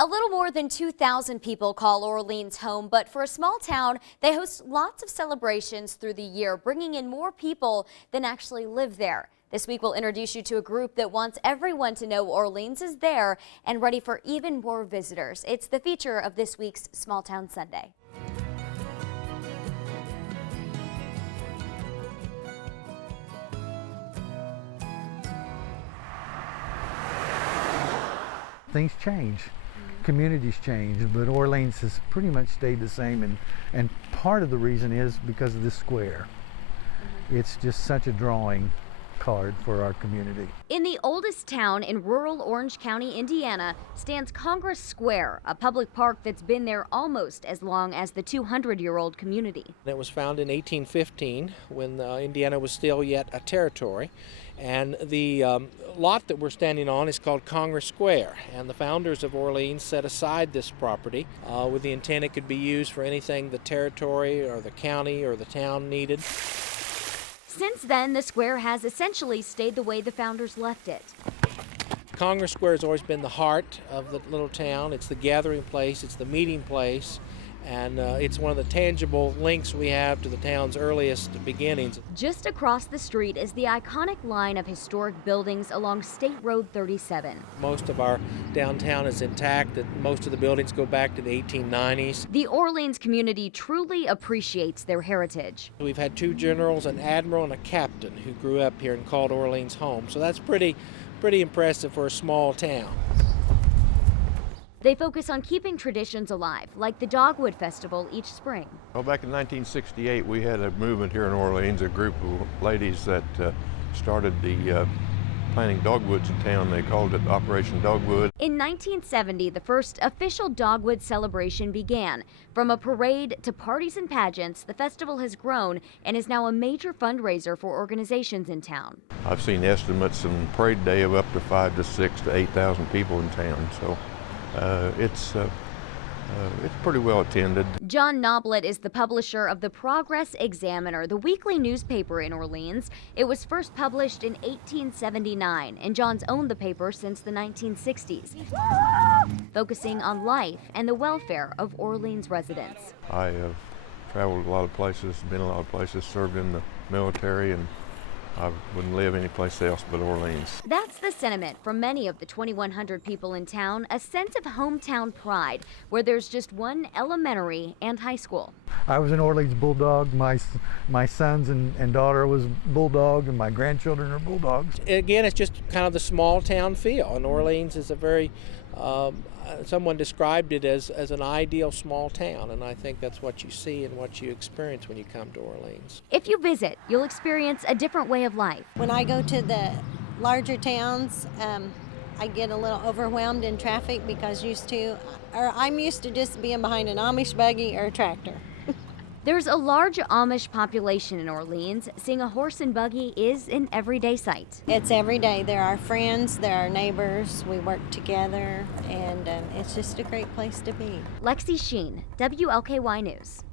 A little more than 2,000 people call Orleans home, but for a small town, they host lots of celebrations through the year, bringing in more people than actually live there. This week, we'll introduce you to a group that wants everyone to know Orleans is there and ready for even more visitors. It's the feature of this week's Smalltown Sunday. Things change, communities change, but Orleans has pretty much stayed the same, and part of the reason is because of this square. It's just such a drawing card for our community. In the oldest town in rural Orange County, Indiana, stands Congress Square, a public park that's been there almost as long as the 200-year-old community. It was founded in 1815 when Indiana was still yet a territory, and the lot that we're standing on is called Congress Square, and the founders of Orleans set aside this property with the intent it could be used for anything the territory or the county or the town needed. Since then, the square has essentially stayed the way the founders left it. Congress Square has always been the heart of the little town. It's the gathering place, it's the meeting place, and it's one of the tangible links we have to the town's earliest beginnings. Just across the street is the iconic line of historic buildings along State Road 37. Most of our downtown is intact. Most of the buildings go back to the 1890s. The Orleans community truly appreciates their heritage. We've had two generals, an admiral and a captain, who grew up here and called Orleans home. So that's pretty impressive for a small town. They focus on keeping traditions alive, like the Dogwood Festival each spring. Well, back in 1968, we had a movement here in Orleans, a group of ladies that started the planting dogwoods in town. They called it Operation Dogwood. In 1970, the first official Dogwood celebration began. From a parade to parties and pageants, the festival has grown and is now a major fundraiser for organizations in town. I've seen estimates on parade day of up to 5,000 to 6,000 to 8,000 people in town. So it's pretty well attended. John Noblet is the publisher of the Progress Examiner, the weekly newspaper in Orleans. It was first published in 1879, and John's owned the paper since the 1960s, focusing on life and the welfare of Orleans residents. I have traveled a lot of places, been a lot of places, served in the military, and I wouldn't live anyplace else but Orleans. That's the sentiment from many of the 2,100 people in town, a sense of hometown pride, where there's just one elementary and high school. I was an Orleans Bulldog. My sons and daughter was Bulldog, and my grandchildren are Bulldogs. Again, it's just kind of the small town feel, and Orleans is a very, someone described it as an ideal small town, and I think that's what you see and what you experience when you come to Orleans. If you visit, you'll experience a different way of life. When I go to the larger towns, I get a little overwhelmed in traffic because I'm used to just being behind an Amish buggy or a tractor. There's a large Amish population in Orleans. Seeing a horse and buggy is an everyday sight. It's every day. They're our friends, they're our neighbors, we work together, and it's just a great place to be. Lexi Sheen, WLKY News.